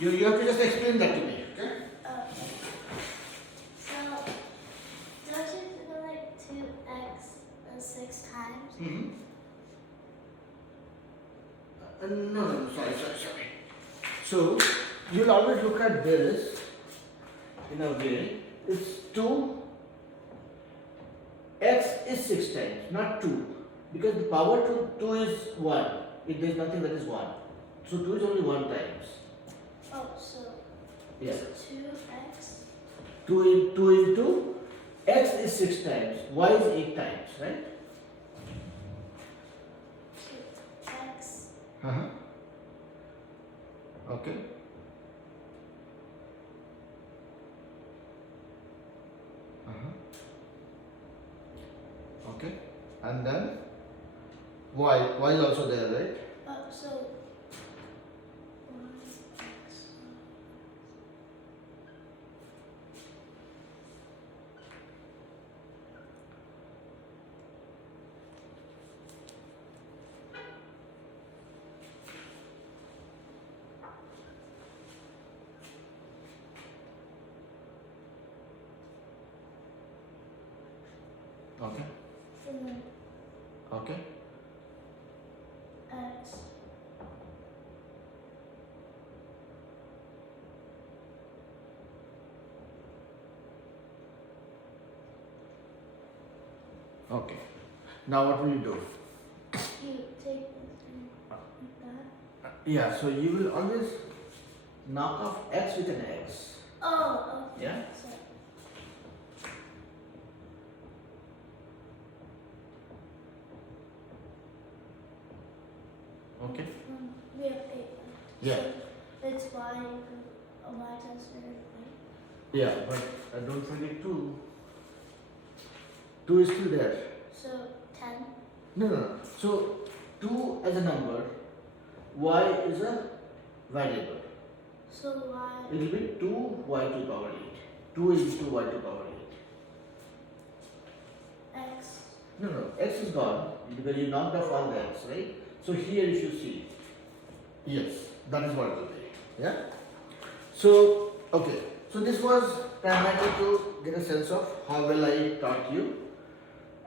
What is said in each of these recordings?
You have to just explain that to me, okay? So, don't you feel like 2x is 6 times? Mm-hmm. No, sorry. So, you'll always look at this in a way, it's 2, x is 6 times, not 2. Because the power to 2 is 1. If there is nothing that is 1. So 2 is only 1 times. Oh, so Yeah. 2x? 2 into x is 6 times, y is 8 times, right? 2x. Uh-huh. Okay. Uh-huh. Okay. And then y is also there, right? So 1x. Okay. And then Okay. x. Okay. Now what will you do? You take this and like that. Yeah, so you will always knock off x with an x. Oh, okay. Yeah? So, Okay. we have 8 left. Yeah. So it's y equals y times right? Yeah, but don't forget 2. 2 is still there. So 10. No. So 2 as a number, y is a variable. So y. It will be 2y to the power 8. 2 is 2y to the power 8. X. No, x is gone because you knocked off all the x, right? So here if you see, yes, that is what it will be. Yeah? So, okay. So this was primarily to get a sense of how well I taught you.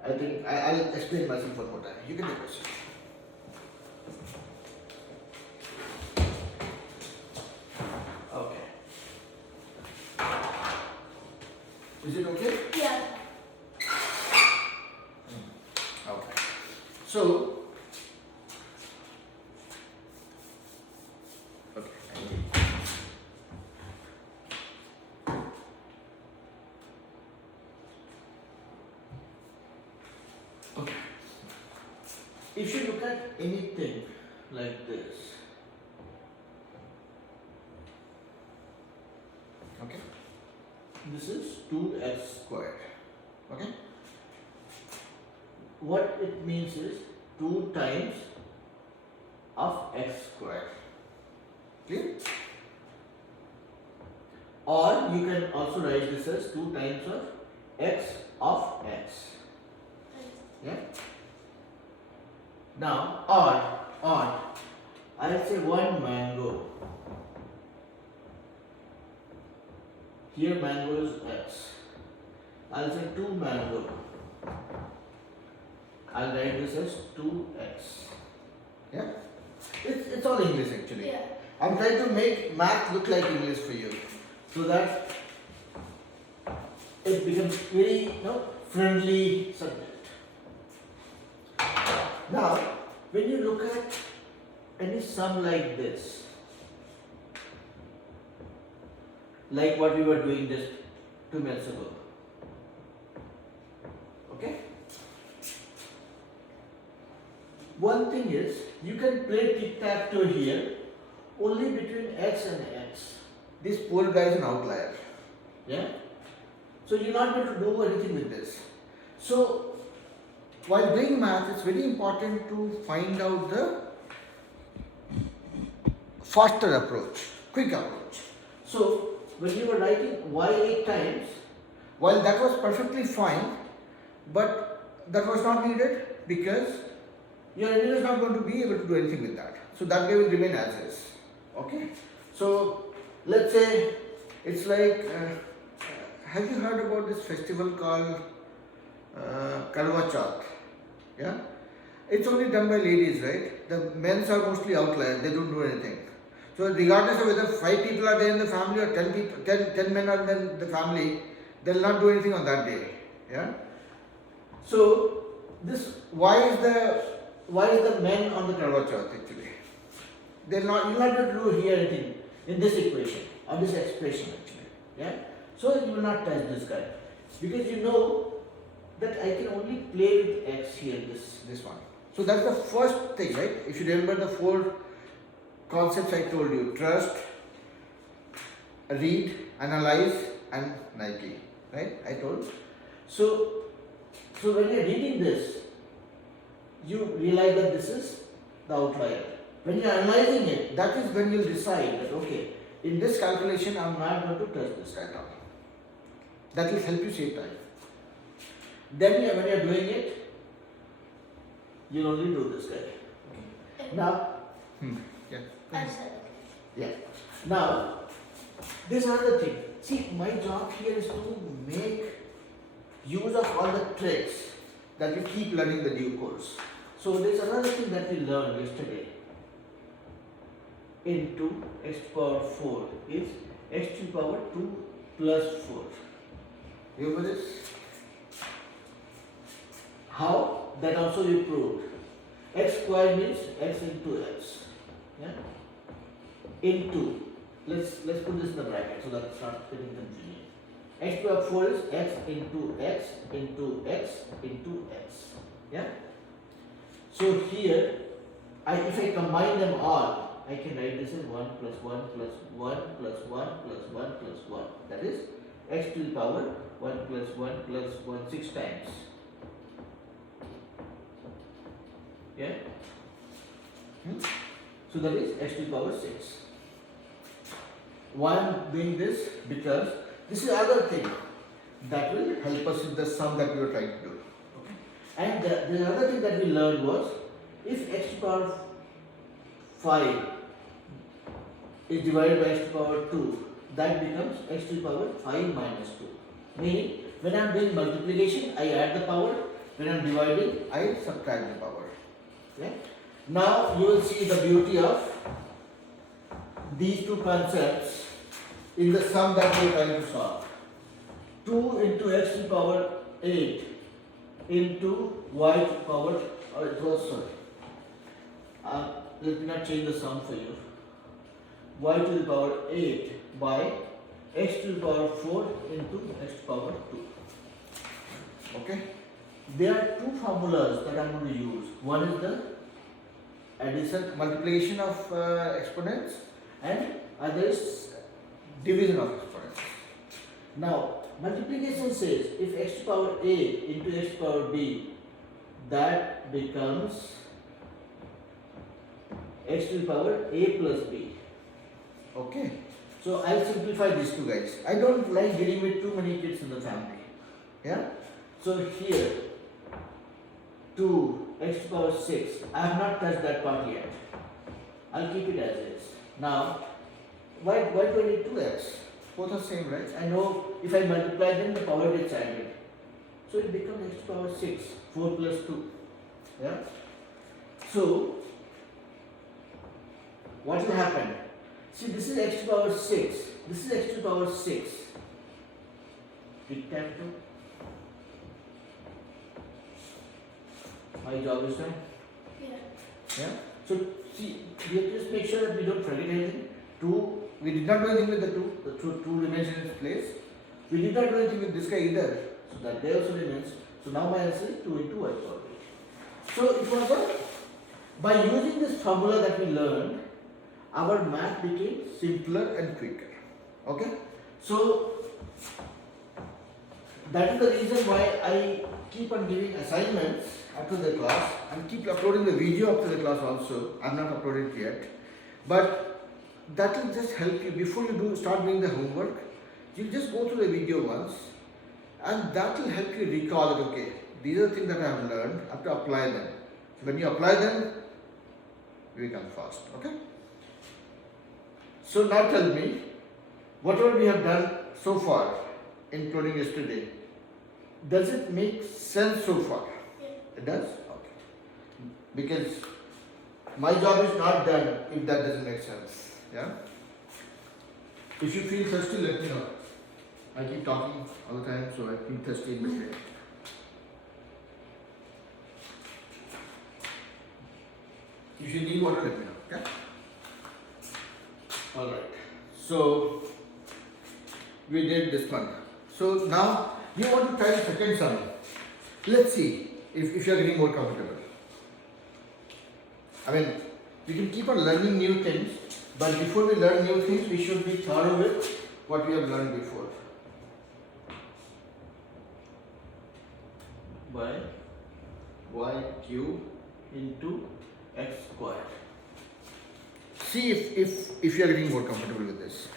I think I'll explain myself one more time. You can take a seat. Okay. Is it okay? Yeah. Okay. So, okay. Okay. If you look at anything like this, okay, this is 2x squared, okay. What it means is 2 times of x squared, clear? Or you can also write this as 2 times of x of x. Yeah. Now, or I'll say 1 mango. Here mango is x. I'll say 2 mango. I'll write this as 2x. Yeah? It's all English actually. Yeah. I'm trying to make math look like English for you so that it becomes very friendly subject. Now, when you look at any sum like this, like what we were doing just 2 minutes ago, okay? One thing is, you can play tic-tac-toe here only between x and x. This poor guy is an outlier. Yeah? So you're not going to do anything with this. So while doing math, it's very important to find out the faster approach, quick approach. So when you were writing y 8 times, while that was perfectly fine, but that was not needed because your enemy is not going to be able to do anything with that. So that guy will remain as is. Okay? So let's say it's like, have you heard about this festival called Karwa Chauth? Yeah? It's only done by ladies, right? The men's are mostly outliers, they don't do anything. So regardless of whether 5 people are there in the family or 10 people, 10 men are in the family, they'll not do anything on that day. Yeah? So this why is the men on the Karwa Chauth actually? You'll not be able to do here anything in this equation or this expression actually. Yeah? So you will not touch this guy. Because you know that I can only play with x here, this one. So that's the first thing, right? If you remember the 4 concepts I told you: trust, read, analyze, and Nike. Right? I told. So when you're reading this, you realize that this is the outlier. When you're analyzing it, that is when you'll decide that okay, in this calculation I'm not going to touch this right now. That will help you save time. Then when you're doing it, you'll only do this guy. Okay. Now, yeah. I said Yeah. Now, there's another thing. See, my job here is to make use of all the tricks that we keep learning the due course. So there's another thing that we learned yesterday. Into x to the power 4 is x to the power 2 plus 4. Remember this? How? That also we proved. X square means x into x. Yeah? Into. Let's put this in the bracket so that it's not getting confusing. X to the power 4 is x into x into x into x. Yeah? So here, if I combine them all, I can write this as 1 plus 1 plus 1 plus 1 plus 1 plus 1. That is x to the power 1 plus 1 plus 1 6 times. Yeah? So that is x to the power 6. Why I am doing this? Because this is other thing that will help us with the sum that we were trying to do. Okay? And the other thing that we learned was, if x to the power 5 is divided by x to the power 2, that becomes x to the power 5 minus 2. Meaning, when I am doing multiplication, I add the power. When I am dividing, I subtract the power. Okay? Now, you will see the beauty of these two concepts in the sum that we are trying to solve. 2 into x to the power 8 into y to the power, let me not change the sum for you. Y to the power 8 by x to the power 4 into x to the power 2. Okay? There are two formulas that I am going to use. One is the addition, multiplication of exponents, and other is division of exponents. Now, multiplication says if x to the power a into x to the power b, that becomes x to the power a plus b. Okay. So I'll simplify these two guys. I don't like dealing with too many kids in the family. Yeah. So here 2 x to the power 6. I have not touched that part yet. I'll keep it as is. Now, why do I need 2x? Both are same, right? I know if I multiply them, the power gets added. So it becomes x to the power 6. 4 plus 2. Yeah. So what will happen? See, this is x to the power 6. This is x to the power 6. Tic-tac-toe. My job is done. Yeah. So see, we have to just make sure that we don't forget anything. 2. We did not do anything with the 2. The 2 remains in its place. We did not do anything with this guy either. So that there also remains. So now my answer is 2 into y power 8. So it was by using this formula that we learned, our math became simpler and quicker. Okay? So that is the reason why I keep on giving assignments after the class and keep uploading the video after the class also. I am not uploaded it yet. But that will just help you before you start doing the homework. You just go through the video once and that will help you recall that okay, these are the things that I have learned. I have to apply them. So when you apply them, you become fast. Okay? So now tell me, whatever we have done so far, including yesterday, does it make sense so far? Yeah. It does? Okay. Because my job is not done if that doesn't make sense. Yeah? If you feel thirsty, let me know. I keep talking all the time, so I feel thirsty in between. If you need water, let me know. Okay? Alright. So we did this one. So now you want to try the second sum. Let's see if you are getting more comfortable. I mean, we can keep on learning new things, but before we learn new things, we should be thorough with what we have learned before. By y cube into x squared. See if you are getting more comfortable with this.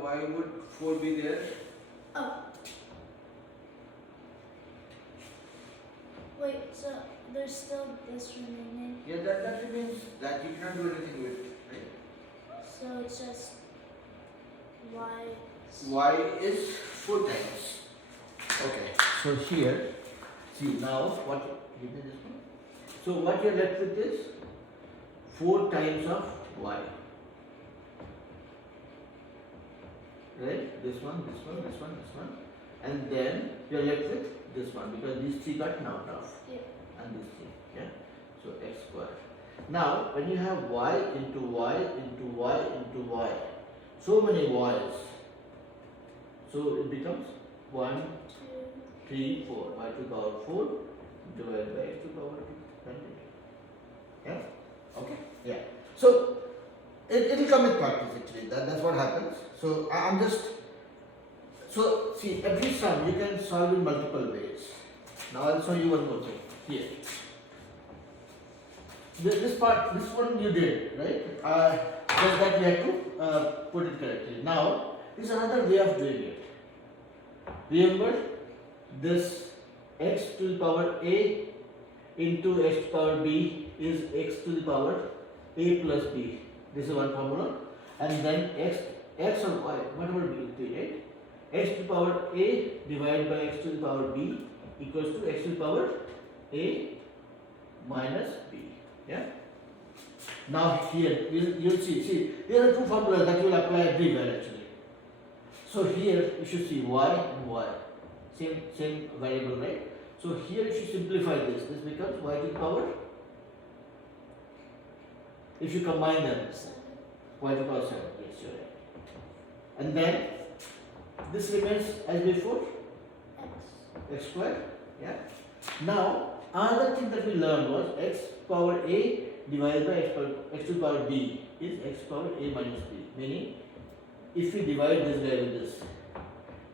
Why would 4 be there? Oh. Wait, so there's still this remaining. Yeah, that remains that you cannot do anything with, right? So it's just y. Y is 4 times. Okay. So here, see now what give me this one. So what you are left with is 4 times of y. Right? This one, this one, this one, this one. And then you are left with this one because these 3 got knocked off. Yeah. And this 3. Yeah? So x squared. Now when you have y into y into y into y, so many y's. So it becomes 1, 2. 3, 4. Y to the power 4 divided by x to the power 2. That's it. Yeah? Okay? Yeah. So it will come with practice actually. That's what happens. So I'm just, so see every sum you can solve in multiple ways. Now I'll show you one more thing here. This part, this one you did, right? Just that we have to put it correctly. Now, this is another way of doing it. Remember, this x to the power a into x to the power b is x to the power a plus b. This is one formula. And then x or y, whatever it be, right? X to the power a divided by x to the power b equals to x to the power a minus b. Yeah. Now here you'll see there are 2 formulas that you will apply everywhere actually. So here you should see y and y, same variable, right? So here you should simplify this. This becomes y to the power. If you combine them, 7. y to the power 7. Yes, you're right. And then this remains as before, x squared. Yeah. Now another thing that we learned was x power a divided by x to the power b is x power a minus b. Meaning, if we divide this guy with this,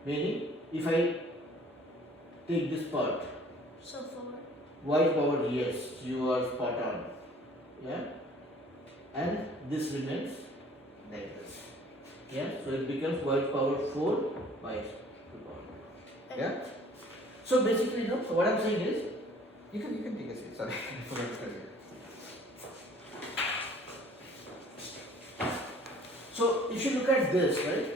meaning if I take this part, So 4. y power, yes, you are spot on. Yeah. And this remains like this. Yeah. So it becomes y power 4 by x to the power. Yeah. So basically, what I'm saying is, you can take a seat. Sorry, I forgot to tell you. So if you look at this, right,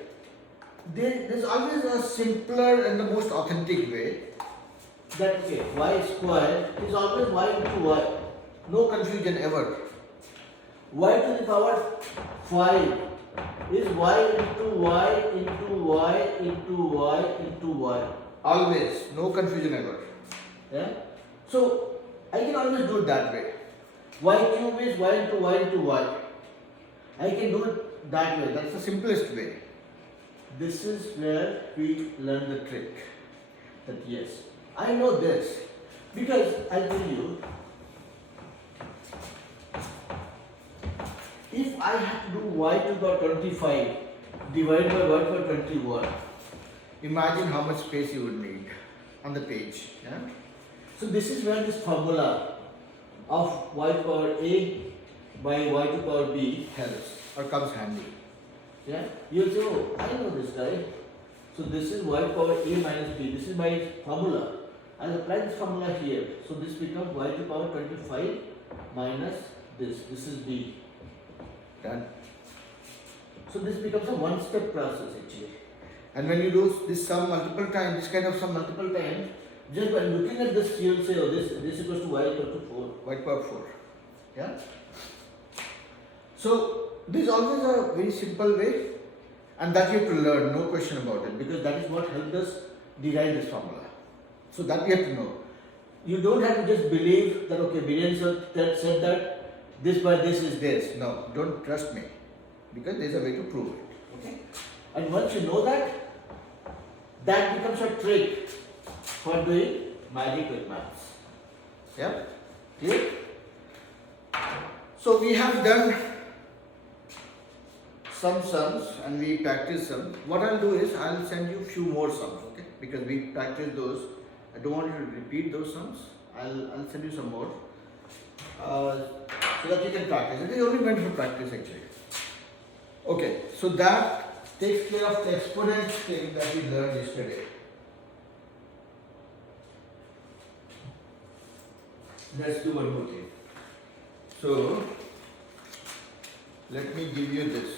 there's always a simpler and the most authentic way that okay, y squared is always y into y. No confusion ever. Y to the power 5 is y into y into y into y into y. Always, no confusion ever. Yeah. So I can always do it that way. Y cube is y into y into y. I can do it that way. That's the simplest way. This is where we learn the trick. That yes, I know this. Because I'll tell you, if I have to do y to the power 25 divided by y to the power 21, imagine how much space you would need on the page. Yeah? So this is where this formula of y to the power a by y to the power b helps or comes handy. Yeah? You'll say, oh, I know this guy. So this is y to the power a minus b. This is my formula. I'll apply this formula here. So this becomes y to the power 25 minus this. This is b. Done. So this becomes a one-step process actually. And when you do this sum multiple times, this kind of sum multiple times, just by looking at this, you'll say, oh, this equals to y equal to 4, y power 4. Yeah? So this is always a very simple way, and that you have to learn, no question about it, because that is what helped us derive this formula. So that we have to know. You don't have to just believe that, okay, Biren said that this by this is this. No, don't trust me, because there is a way to prove it. Okay? And once you know that, that becomes a trick for doing magic with maths. Yeah? Clear? So we have done some sums and we practice some. What I'll do is I'll send you few more sums, okay? Because we practice those. I don't want you to repeat those sums. I'll send you some more. So that you can practice. It is only meant for practice actually. Okay, so that takes care of the exponents thing that we learned yesterday. Let's do one more thing. So let me give you this.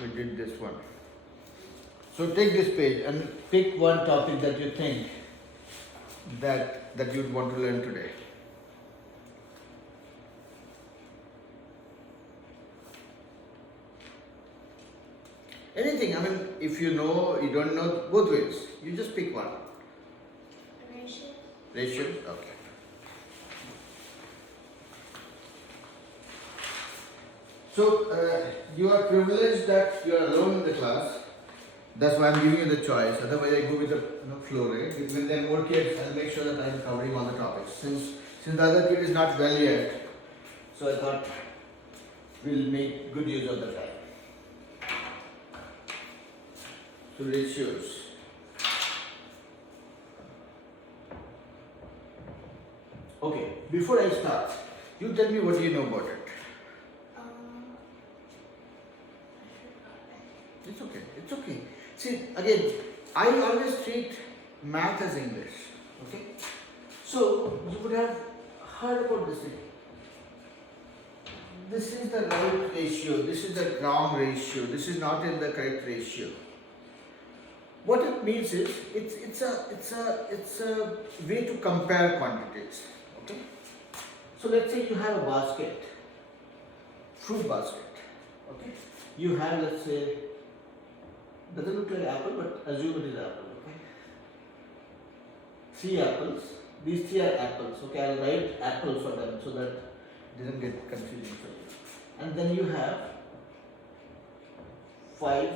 We did this one. So take this page and pick one topic that you think that you'd want to learn today. Anything, I mean, if you know, you don't know, both ways. You just pick one. Ratio. Ratio? Okay. So, you are privileged that you are alone in the class. That's why I'm giving you the choice. Otherwise, I go with the flow, right? When there are more kids, I'll make sure that I'm covering all the topics. Since the other kid is not well yet, so I thought we'll make good use of the time. So ratios. Okay, before I start, you tell me what you know about it. I forgot. It's okay, it's okay. See, again, I always treat math as English, okay? So, you would have heard about this thing. This is the right ratio, this is the wrong ratio, this is not in the correct ratio. What it means is, it's a way to compare quantities, okay? So let's say you have a basket, fruit basket, okay? You have, let's say, doesn't look like apple, but assume it is apple, okay? 3 apples, these 3 are apples, okay? I'll write apple for them so that it doesn't get confusing for you. And then you have 5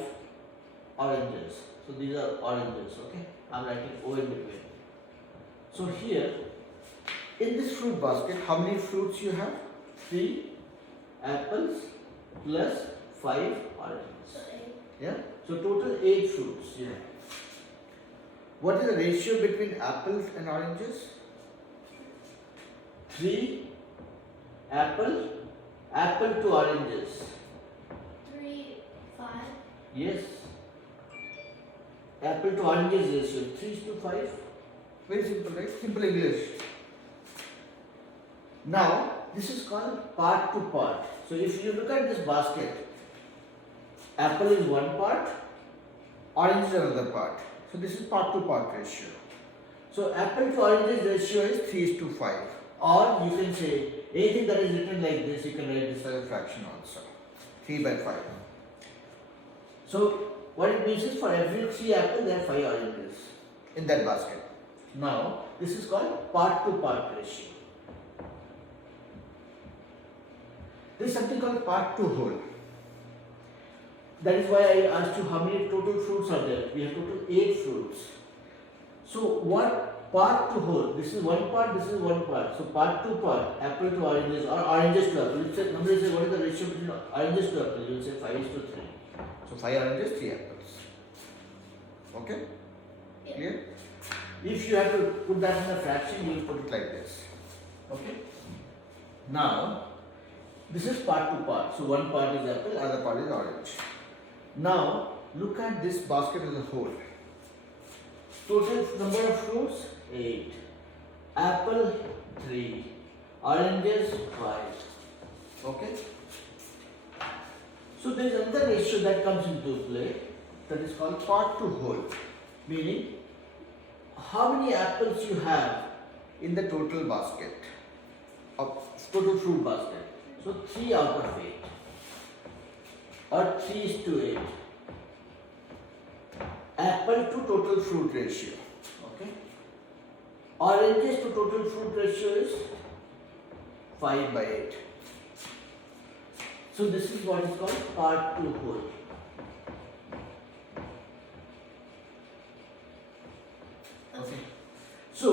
oranges. So these are oranges, okay? I'm writing O in between. So here, in this fruit basket, how many fruits you have? 3 apples plus 5 oranges. So 8. Yeah? So total 8 fruits you have. What is the ratio between apples and oranges? 3 apple to oranges. 3, 5. Yes. Apple to oranges ratio 3:5. Very simple, right? Simple English. Now, this is called part to part. So if you look at this basket, apple is one part, orange is another part. So this is part to part ratio. So apple to oranges ratio is 3:5. Or you can say anything that is written like this, you can write this as a fraction also. 3/5. So what it means is for every 3 apples there are 5 oranges in that basket. Now this is called part to part ratio. There is something called part to whole. That is why I asked you how many total fruits are there. We have total 8 fruits. So what part to whole? This is one part, this is one part. So part to part, apple to oranges or oranges to apple. You say, number say what is the ratio between oranges to apple? You will say 5:3. So 5 oranges, 3 apples. Okay? Yeah. Clear? If you have to put that in a fraction, you will put it like this. Okay? Now, this is part to part. So one part is apple, other part is orange. Now, look at this basket as a whole. Total number of fruits 8. Apple 3. Oranges 5. Okay? So there is another ratio that comes into play that is called part to whole. Meaning, how many apples you have in the total basket, of total fruit basket. So 3 out of 8 or 3:8. Apple to total fruit ratio. Okay. Oranges to total fruit ratio is 5/8. So this is what is called part to whole. Okay. So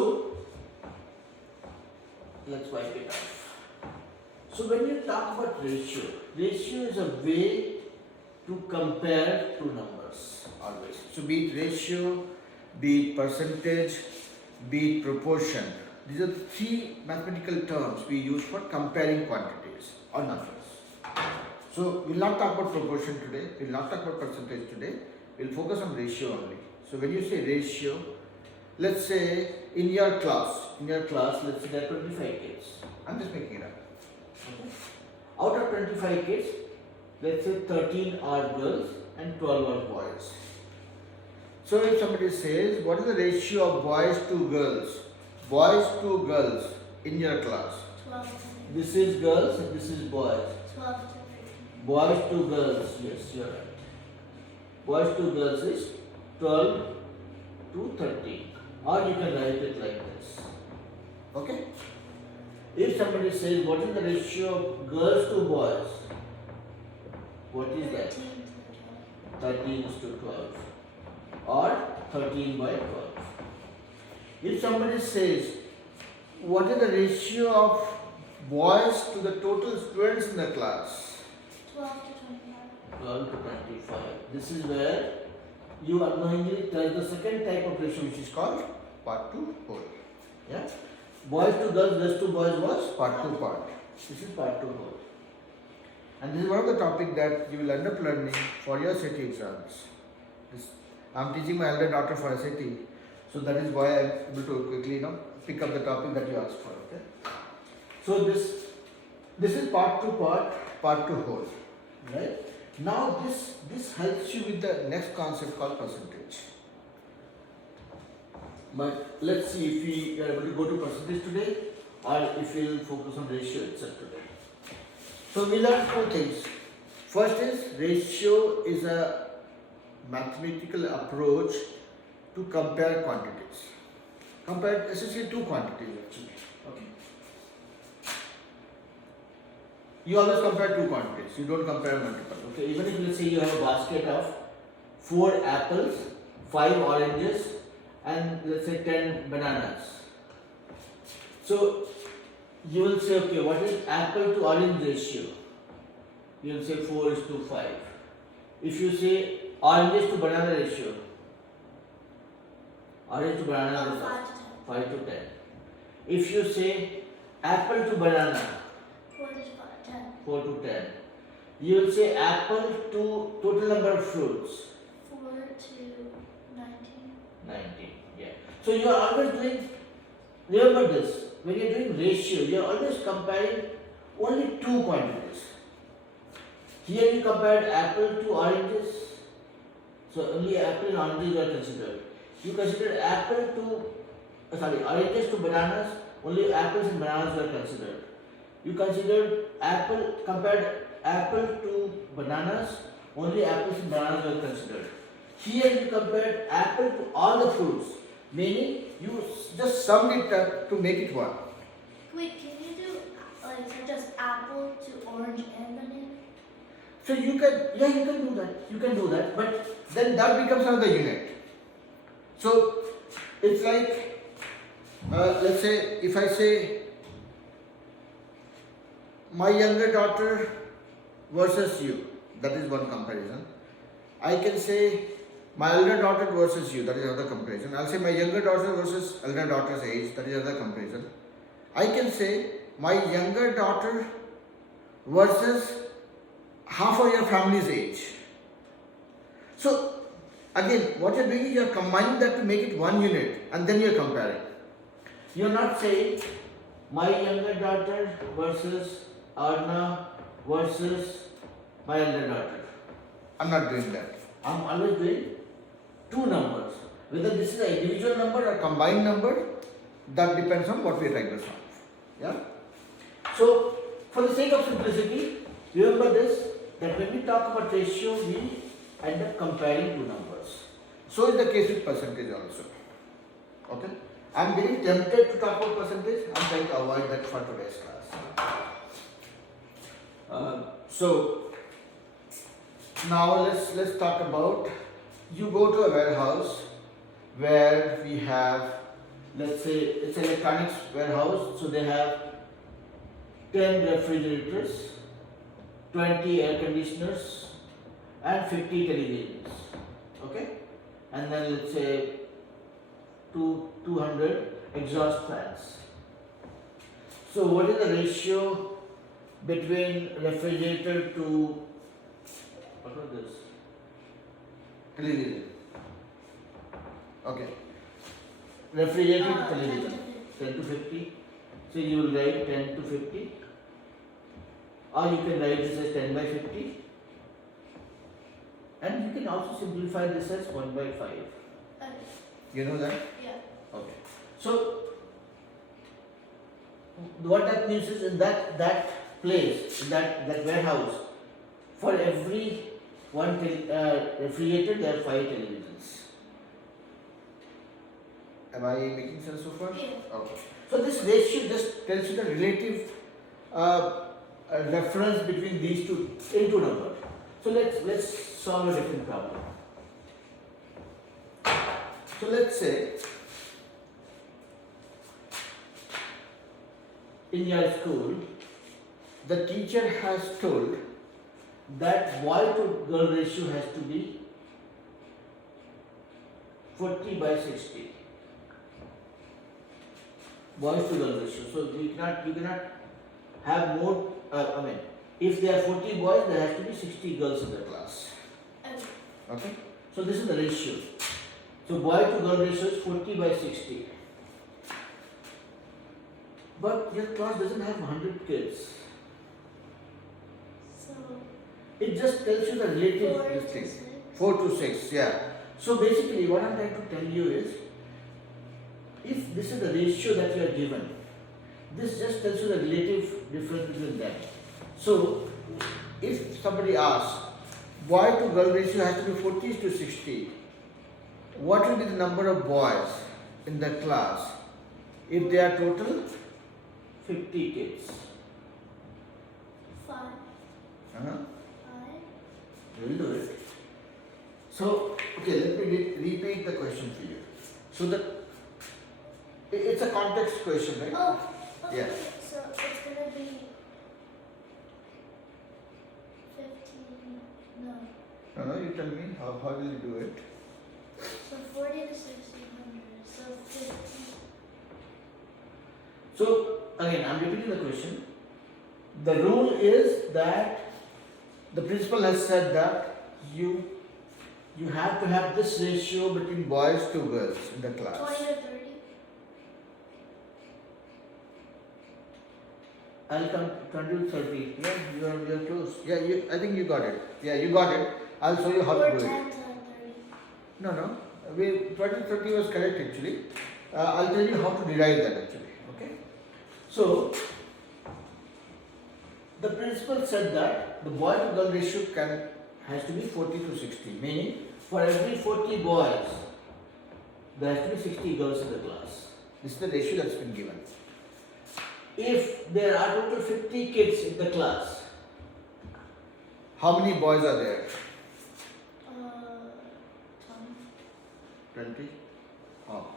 let's wipe it off. So when you talk about ratio, ratio is a way to compare two numbers always. So be it ratio, be it percentage, be it proportion. These are the 3 mathematical terms we use for comparing quantities or numbers. So we'll not talk about proportion today, we'll not talk about percentage today, we'll focus on ratio only. So when you say ratio, let's say in your class, let's say there are 25 kids. I'm just making it up. Okay. Out of 25 kids, let's say 13 are girls and 12 are boys. So if somebody says, what is the ratio of boys to girls? Boys to girls in your class. 12 to 13. This is girls and this is boys. 12 to 13. Boys to girls, yes, you're right. Boys to girls is 12 to 13. Or you can write it like this. Okay? If somebody says, what is the ratio of girls to boys? What is that? 13 to 13 is to 12. Or 13 by 12. If somebody says, what is the ratio of boys to the total students in the class? 12 to 25. 12 to 25. This is where you unknowingly tell the second type of ratio, which is called part to whole. Yeah? Boys to girls, girls to boys was part to part. This is part to whole. And this is one of the topic that you will end up learning for your SAT exams. I'm teaching my elder daughter for SAT, so that is why I'm able to quickly pick up the topic that you asked for. Okay. So this is part to whole, right? Now this helps you with the next concept called percentage. But let's see if we are able to go to percentage today, or if we will focus on ratio itself today. So we learned 2 things. First is ratio is a mathematical approach to compare quantities. Compare essentially 2 quantities actually. Okay. You always compare 2 quantities. You don't compare multiple. Okay. Even if let's say you have a basket of 4 apples, 5 oranges, and let's say 10 bananas. So you will say, okay, what is apple to orange ratio? You will say 4:5. If you say oranges to banana ratio, orange to banana is 5 to 10. If you say apple to banana, 4 to 10. 4 to 10. You will say apple to total number of fruits, 4 to 19. 19. Yeah. So you are always doing, remember this, when you are doing ratio, you are always comparing only 2 quantities. Here you compared apple to oranges, so only apple and oranges are considered. You considered oranges to bananas, only apples and bananas were considered. You compared apple to bananas, only apples and bananas were considered. Here you compared apple to all the fruits, meaning you just summed it up to make it one. Wait, can you do like such as apple to orange and banana? So you can do that. You can do that, but then that becomes another unit. So it's like, let's say, if I say my younger daughter versus you, that is one comparison. I can say my elder daughter versus you, that is another comparison. I'll say my younger daughter versus elder daughter's age, that is another comparison. I can say my younger daughter versus half of your family's age. So again, what you're doing is you're combining that to make it one unit and then you're comparing. You're not saying my younger daughter versus Arna versus my elder daughter. I'm not doing that. I'm always doing two numbers. Whether this is an individual number or combined number, that depends on what we're trying to solve. Yeah? So, for the sake of simplicity, remember this, that when we talk about ratio, we end up comparing two numbers. So is the case with percentage also. Okay? I'm getting tempted to talk about percentage. I'm trying to avoid that for today's class. So now let's talk about, you go to a warehouse where we have, let's say it's an electronics warehouse, so they have 10 refrigerators, 20 air conditioners and 50 televisions. Okay? And then let's say 200 exhaust fans. So what is the ratio between refrigerator to, what was this? Television. Okay. Refrigerator to television. 10 to 50. So you will write 10 to 50. Or you can write this as 10 by 50. And you can also simplify this as 1 by 5. Okay. You know that? Yeah. Okay. So what that means is in that place, in that warehouse, for every one refrigerator there are 5 televisions. Am I making sense so far? Yeah. Okay. So this ratio just tells you the relative reference between these two numbers. So let's solve a different problem. So let's say in your school, the teacher has told that boy to girl ratio has to be 40 by 60. Boys to girl ratio. So you cannot have more, if there are 40 boys, there has to be 60 girls in the class. Okay. Okay? So this is the ratio. So boy to girl ratio is 40 by 60. But your class doesn't have 100 kids. So It just tells you the relative 4 to thing. 6. 4 to 6, yeah. So basically what I'm trying to tell you is, if this is the ratio that you are given, this just tells you the relative difference between them. So if somebody asks, boy to girl ratio has to be 40 to 60, what will be the number of boys in the class if they are total 50 kids? 5. Uh-huh. 5. We'll do it. So, okay, let me repeat the question for you. So it's a context question, right? Oh, okay. Yeah. So it's gonna be 15. No. No, you tell me how will you do it? So 40 to 1600. So 50. So again, I'm repeating the question. The rule is that the principal has said that you have to have this ratio between boys to girls in the class. 20 to 30. I'll come 20 to 30. Yeah, you are close. Yeah, I think you got it. Yeah, you got it. I'll show you how Or to do 10 it. to 30. No. 20 to 30 was correct actually. I'll tell you how to derive that actually. Okay. So the principal said that the boy to girl ratio has to be 40 to 60. Meaning for every 40 boys, there has to be 60 girls in the class. This is the ratio that's been given. If there are total 50 kids in the class, How many boys are there? 20. 20? Oh.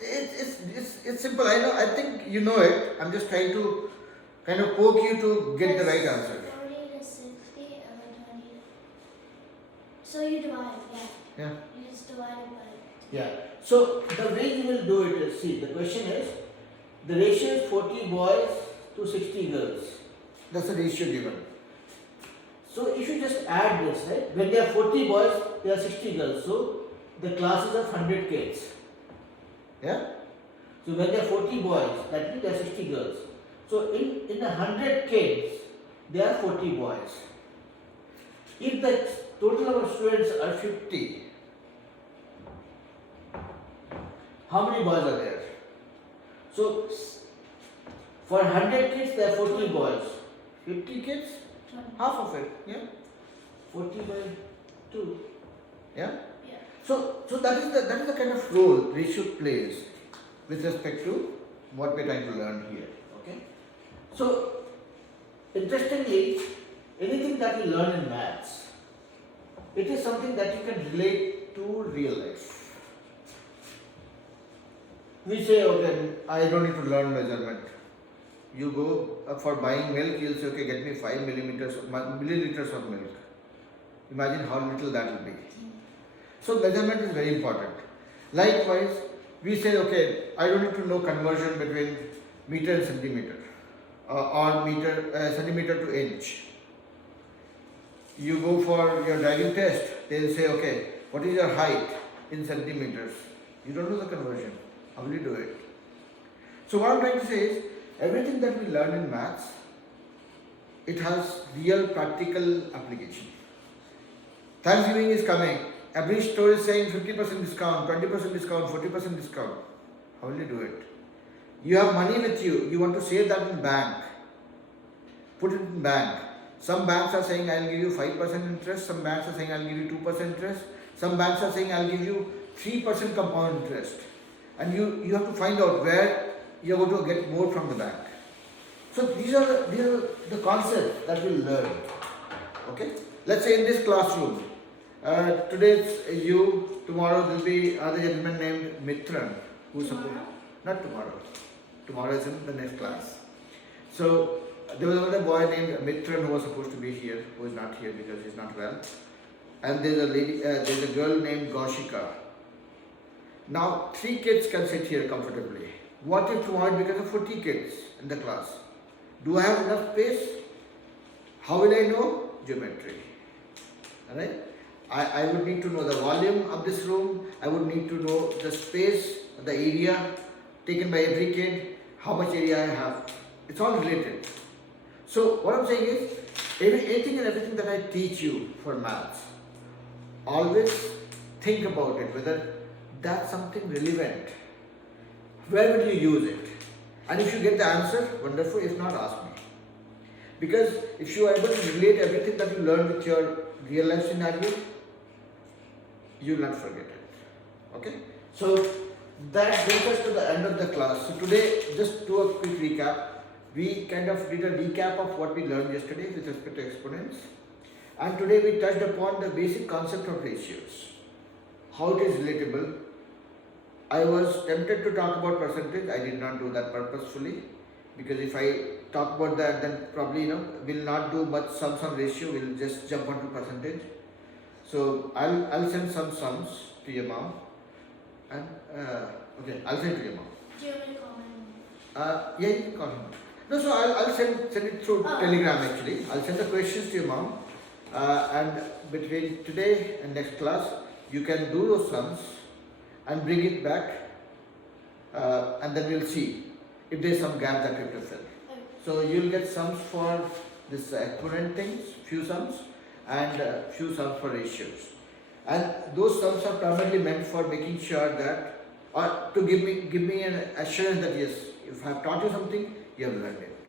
It's simple. I know. I think you know it. I'm just trying to kind of poke you to get the right answer. 40 to 60 and then 20. So you divide, yeah. Yeah. You just divide it by. Yeah. So the way you will do it is, see, the question is, the ratio is 40 boys to 60 girls. That's the ratio given. So if you just add this, right, when there are 40 boys, there are 60 girls. So the class is of 100 kids. Yeah? So when there are 40 boys, that means there are 60 girls. So in 100 kids, there are 40 boys. If the total number of students are 50, how many boys are there? So for 100 kids, there are 40 boys. 50 kids, 20. half of it. Yeah? 40 by 2. Yeah? Yeah. So that is the kind of role ratio plays with respect to what we're trying to learn here. Okay. So interestingly, anything that you learn in maths, it is something that you can relate to real life. We say, okay, I don't need to learn measurement. You go for buying milk, you'll say, okay, get me 5 milliliters of milk. Imagine how little that will be. So measurement is very important. Likewise, we say, okay, I don't need to know conversion between meter and centimeter or centimeter to inch. You go for your driving test, they'll say, okay, what is your height in centimeters? You don't know the conversion. How will you do it? So what I'm trying to say is, everything that we learn in maths, it has real practical application. Thanksgiving is coming. Every store is saying 50% discount, 20% discount, 40% discount. How will you do it? You have money with you. You want to save that in bank. Put it in bank. Some banks are saying I'll give you 5% interest. Some banks are saying I'll give you 2% interest. Some banks are saying I'll give you 3% compound interest. And you have to find out where you're going to get more from the bank. So these are the concepts that we'll learn. Okay? Let's say in this classroom, today it's you, tomorrow there will be another gentleman named Mitran. Who's supposed? Not tomorrow. Tomorrow is in the next class. So there was another boy named Mitran who was supposed to be here, who is not here because he's not well. And there's a girl named Goshika. Now 3 kids can sit here comfortably. What if tomorrow it becomes 40 kids in the class? Do I have enough space? How will I know? Geometry. Alright? I would need to know the volume of this room. I would need to know the space, the area taken by every kid, how much area I have. It's all related. So what I'm saying is, anything and everything that I teach you for maths, always think about it, whether that's something relevant. Where will you use it? And if you get the answer, wonderful. If not, ask me. Because if you are able to relate everything that you learn with your real life scenario, you will not forget it. Okay? So that brings us to the end of the class. So today, just do a quick recap. We kind of did a recap of what we learned yesterday with respect to exponents. And today we touched upon the basic concept of ratios. How it is relatable. I was tempted to talk about percentage. I did not do that purposefully, because if I talk about that, then probably we'll not do much sums on ratio. We'll just jump onto percentage. So I'll send some sums to your mom, and okay, I'll send to your mom. Do you want me to call him? Yeah, you can call him. No, so I'll send it through Telegram actually. I'll send the questions to your mom, and between today and next class, you can do those sums and bring it back, and then we'll see if there's some gap that you have to fill. Okay. So you'll get sums for this exponent things, few sums, and few sums for ratios. And those sums are primarily meant for making sure that, or to give me an assurance that yes, if I have taught you something, you have learned it.